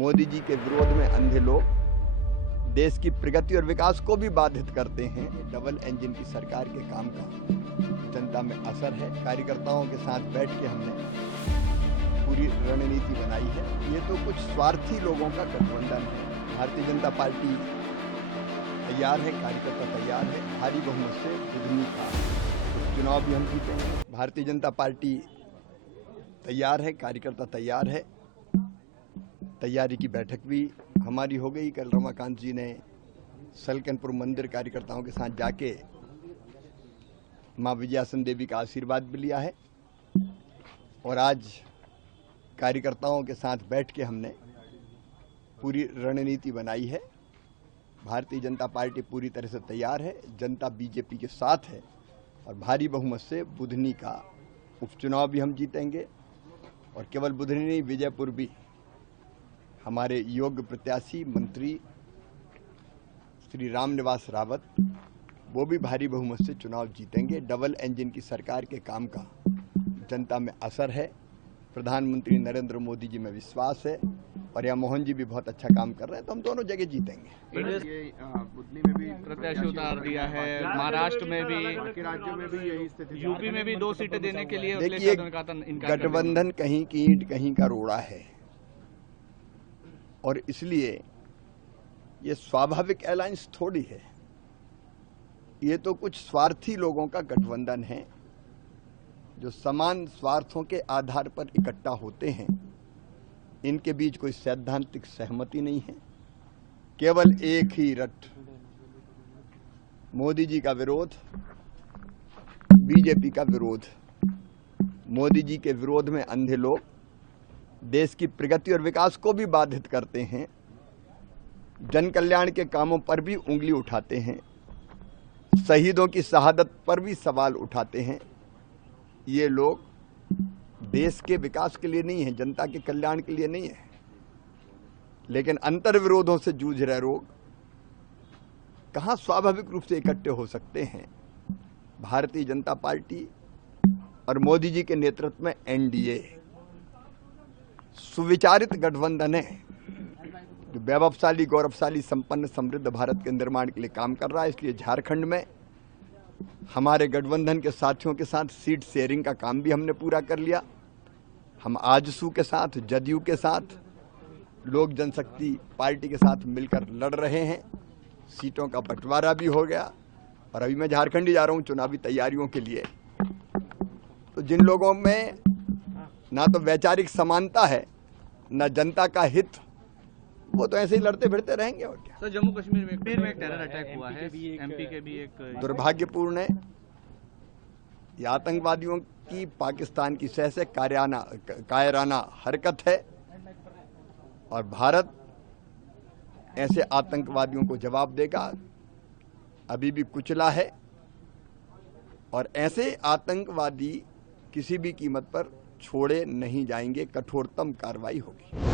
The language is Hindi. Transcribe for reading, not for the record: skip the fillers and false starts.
मोदी जी के विरोध में अंधे लोग देश की प्रगति और विकास को भी बाधित करते हैं। डबल इंजन की सरकार के काम का जनता में असर है। कार्यकर्ताओं के साथ बैठ के हमने पूरी रणनीति बनाई है। ये तो कुछ स्वार्थी लोगों का गठबंधन है। भारतीय जनता पार्टी तैयार है, कार्यकर्ता तैयार है। भारी बहुमत से बुधनी का चुनाव भी हम जीतेंगे। भारतीय जनता पार्टी तैयार है, कार्यकर्ता तैयार है। तैयारी की बैठक भी हमारी हो गई। कल रमाकांत जी ने सलकनपुर मंदिर कार्यकर्ताओं के साथ जाके मां विजयासन देवी का आशीर्वाद भी लिया है और आज कार्यकर्ताओं के साथ बैठ के हमने पूरी रणनीति बनाई है। भारतीय जनता पार्टी पूरी तरह से तैयार है। जनता बीजेपी के साथ है और भारी बहुमत से बुधनी का उपचुनाव भी हम जीतेंगे। और केवल बुधनी नहीं, विजयपुर भी हमारे योग्य प्रत्याशी मंत्री श्री रामनिवास रावत वो भी भारी बहुमत से चुनाव जीतेंगे। डबल इंजन की सरकार के काम का जनता में असर है। प्रधानमंत्री नरेंद्र मोदी जी में विश्वास है और यहाँ मोहन जी भी बहुत अच्छा काम कर रहे हैं, तो हम दोनों जगह जीतेंगे। बुधनी में भी प्रत्याशी उतार दिया है, महाराष्ट्र में भी, राज्यों में भी यही स्थिति, यूपी में भी 2 सीटें देने के लिए देखिए, गठबंधन कहीं की ईंट कहीं का रोड़ा है और इसलिए ये स्वाभाविक अलायंस थोड़ी है। ये तो कुछ स्वार्थी लोगों का गठबंधन है जो समान स्वार्थों के आधार पर इकट्ठा होते हैं। इनके बीच कोई सैद्धांतिक सहमति नहीं है, केवल एक ही रट, मोदी जी का विरोध, बीजेपी का विरोध। मोदी जी के विरोध में अंधे लोग देश की प्रगति और विकास को भी बाधित करते हैं। जन कल्याण के कामों पर भी उंगली उठाते हैं। शहीदों की शहादत पर भी सवाल उठाते हैं। ये लोग देश के विकास के लिए नहीं है, जनता के कल्याण के लिए नहीं है, लेकिन अंतर विरोधों से जूझ रहे लोग कहां स्वाभाविक रूप से इकट्ठे हो सकते हैं। भारतीय जनता पार्टी और मोदी जी के नेतृत्व में एनडीए सुविचारित गठबंधन है जो वैभवशाली, गौरवशाली, संपन्न, समृद्ध भारत के निर्माण के लिए काम कर रहा है। इसलिए झारखंड में हमारे गठबंधन के साथियों के साथ सीट शेयरिंग का काम भी हमने पूरा कर लिया। हम आजसू के साथ, जदयू के साथ, लोक जनशक्ति पार्टी के साथ मिलकर लड़ रहे हैं। सीटों का बंटवारा भी हो गया और अभी मैं झारखंड ही जा रहा हूं चुनावी तैयारियों के लिए। तो जिन लोगों में ना तो वैचारिक समानता है ना जनता का हित, वो तो ऐसे ही लड़ते फिरते रहेंगे। और क्या सर, जम्मू कश्मीर में एक टेरर अटैक हुआ है, एमपी के भी एक दुर्भाग्यपूर्ण है। ये आतंकवादियों की पाकिस्तान की सह से कायराना हरकत है और भारत ऐसे आतंकवादियों को जवाब देगा। अभी भी कुचला है और ऐसे आतंकवादी किसी भी कीमत पर छोड़े नहीं जाएंगे। कठोरतम कार्रवाई होगी।